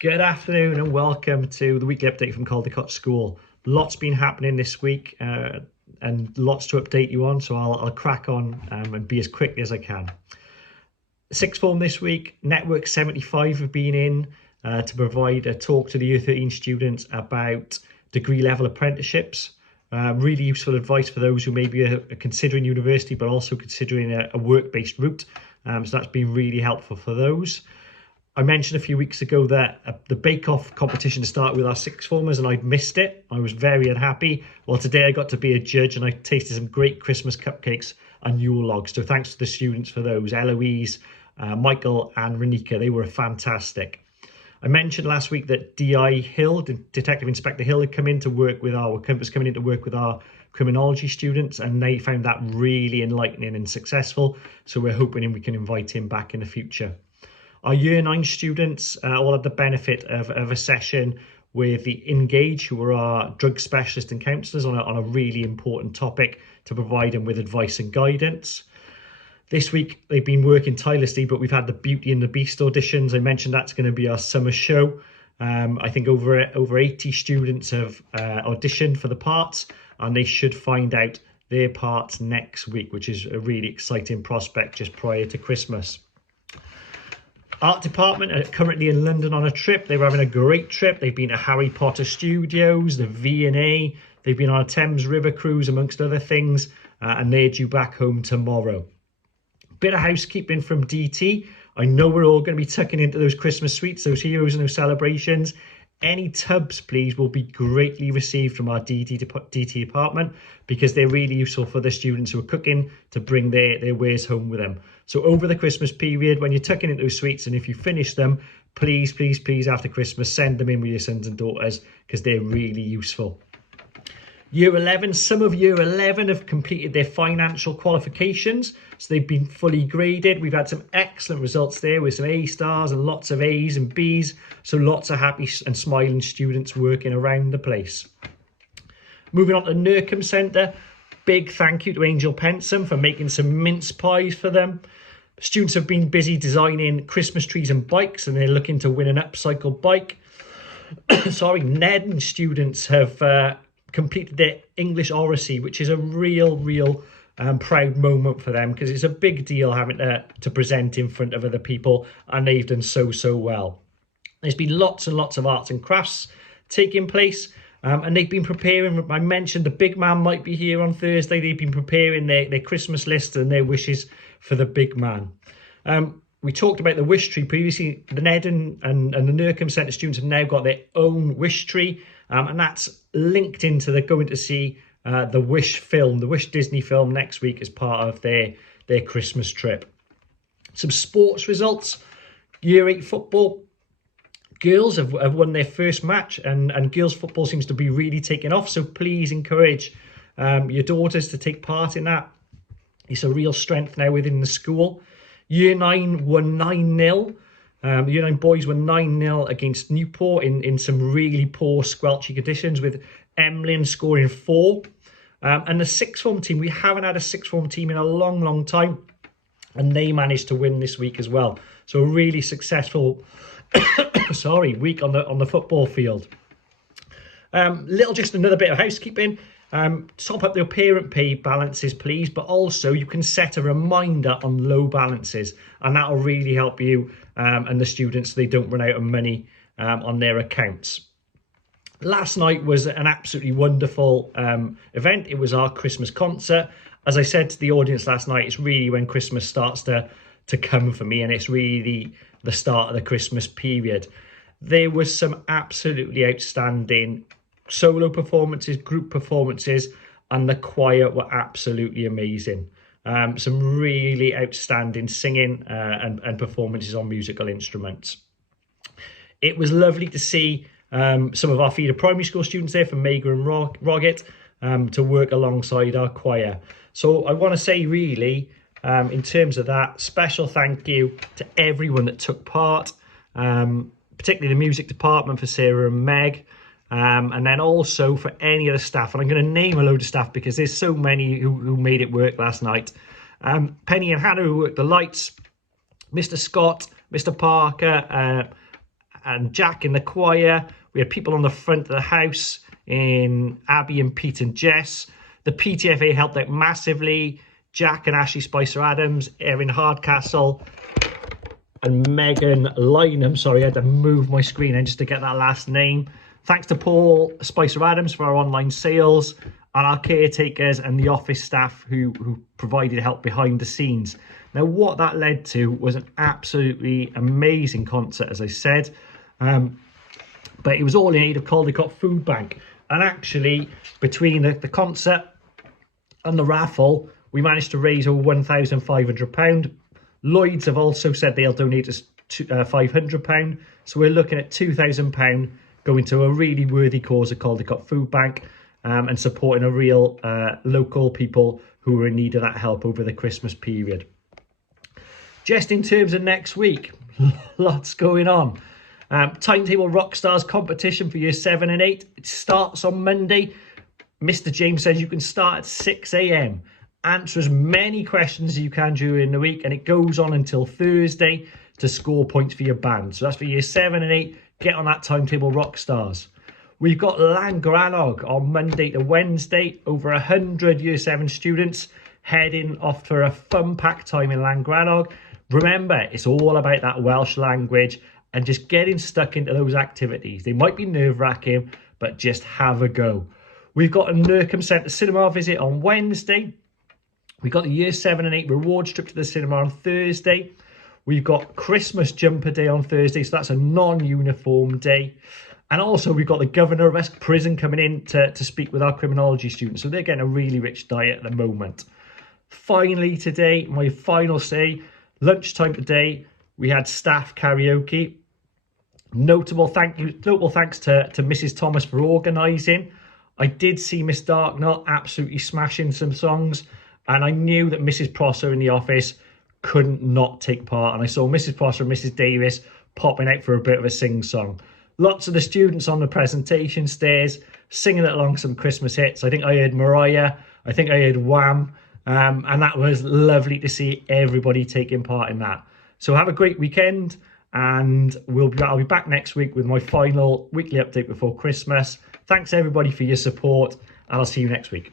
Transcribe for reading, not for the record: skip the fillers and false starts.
Good afternoon and welcome to the weekly update from Caldecott School. Lots been happening this week and lots to update you on, so I'll crack on and be as quickly as I can. Sixth form this week, Network 75 have been in to provide a talk to the Year 13 students about degree level apprenticeships. Really useful advice for those who maybe are considering university but also considering a work-based route. So that's been really helpful for those. I mentioned a few weeks ago that the bake-off competition started with our sixth formers and I'd missed it. I was very unhappy. Well, today I got to be a judge and I tasted some great Christmas cupcakes and Yule logs. So thanks to the students for those. Eloise, Michael and Renika, they were fantastic. I mentioned last week that DI Hill, Detective Inspector Hill, had come in to work with our criminology students, and they found that really enlightening and successful. So we're hoping we can invite him back in the future. Our Year 9 students all had the benefit of a session with the Engage, who are our drug specialists and counsellors on a really important topic to provide them with advice and guidance. This week they've been working tirelessly, but we've had the Beauty and the Beast auditions. I mentioned that's going to be our summer show. I think over 80 students have auditioned for the parts, and they should find out their parts next week, which is a really exciting prospect just prior to Christmas. Art department are currently in London on a trip. They were having a great trip. They've been to Harry Potter Studios, the V&A. They've been on a Thames River cruise, amongst other things, and they're due back home tomorrow. Bit of housekeeping from DT. I know we're all going to be tucking into those Christmas sweets, those heroes and those celebrations. Any tubs, please, will be greatly received from our DT department because they're really useful for the students who are cooking to bring their wares home with them. So over the Christmas period, when you're tucking into those sweets, and if you finish them, please, please, please, after Christmas, send them in with your sons and daughters because they're really useful. Year 11, some of Year 11 have completed their financial qualifications, so they've been fully graded. We've had some excellent results there with some A stars and lots of A's and B's, so lots of happy and smiling students working around the place. Moving on to Nurcombe Centre, big thank you to Angel Pensome for making some mince pies for them. Students have been busy designing Christmas trees and bikes, and they're looking to win an upcycled bike. Nedden students have completed their English oracy, which is a real proud moment for them because it's a big deal having to present in front of other people, and they've done so well. There's been lots and lots of arts and crafts taking place, and they've been preparing. I mentioned the big man might be here on Thursday. They've been preparing their Christmas list and their wishes for the big man. We talked about the wish tree previously. The Nedden and the Nurcombe Centre students have now got their own wish tree, and that's linked into the going to see the Wish film, the Wish Disney film next week as part of their Christmas trip. Some sports results. Year 8 football. Girls have won their first match, and girls football seems to be really taking off. So please encourage your daughters to take part in that. It's a real strength now within the school. Year 9 won 9-0. The Year 9 boys were 9-0 against Newport in some really poor squelchy conditions, with Emlyn scoring 4. And the sixth form team, we haven't had a sixth form team in a long time, and they managed to win this week as well. So a really successful week on the football field. Just another bit of housekeeping. Top up your parent pay balances, please, but also you can set a reminder on low balances, and that'll really help you and the students so they don't run out of money on their accounts. Last night was an absolutely wonderful event. It was our Christmas concert. As I said to the audience last night, it's really when Christmas starts to come for me, and it's really the start of the Christmas period. There was some absolutely outstanding solo performances, group performances, and the choir were absolutely amazing. Some really outstanding singing and performances on musical instruments. It was lovely to see some of our feeder primary school students there from Mega and Roggett to work alongside our choir. So I want to say really, in terms of that, special thank you to everyone that took part, particularly the music department for Sarah and Meg. And then also for any of the staff, and I'm going to name a load of staff because there's so many who made it work last night. Penny and Hannah, who worked the lights, Mr. Scott, Mr. Parker, and Jack in the choir. We had people on the front of the house in Abby and Pete and Jess. The PTFA helped out massively. Jack and Ashley Spicer Adams, Erin Hardcastle, and Megan Lynham. Sorry, I had to move my screen in just to get that last name. Thanks to Paul Spicer Adams for our online sales, and our caretakers and the office staff who provided help behind the scenes. Now, what that led to was an absolutely amazing concert, as I said. But it was all in aid of Caldicott Food Bank. And actually, between the concert and the raffle, we managed to raise over £1,500. Lloyds have also said they'll donate us £500. So we're looking at £2,000 going to a really worthy cause at Caldicott Food Bank, and supporting a real local people who are in need of that help over the Christmas period. Just in terms of next week, lots going on. Timetable Rockstars competition for year 7 and 8. It starts on Monday. Mr. James says you can start at 6 a.m. Answer as many questions as you can during the week, and it goes on until Thursday to score points for your band. So that's for year 7 and 8. Get on that Timetable Rockstars. We've got Llangrannog on Monday to Wednesday. Over 100 year 7 students heading off for a fun-packed time in Llangrannog. Remember, it's all about that Welsh language and just getting stuck into those activities. They might be nerve-wracking, but just have a go. We've got a Nurcombe Centre cinema visit on Wednesday. We've got the year 7 and 8 rewards trip to the cinema on Thursday. We've got Christmas jumper day on Thursday, so that's a non-uniform day. And also we've got the Governor of Usk Prison coming in to speak with our criminology students. So they're getting a really rich diet at the moment. Finally today, my final say, lunchtime today, we had staff karaoke. Notable thanks to Mrs. Thomas for organising. I did see Miss Darknell absolutely smashing some songs, and I knew that Mrs. Prosser in the office couldn't not take part. And I saw Mrs. Prosser and Mrs. Davis popping out for a bit of a sing-song. Lots of the students on the presentation stairs singing along some Christmas hits. I think I heard Mariah. I think I heard Wham. And that was lovely to see everybody taking part in that. So have a great weekend, and I'll be back next week with my final weekly update before Christmas. Thanks everybody for your support, and I'll see you next week.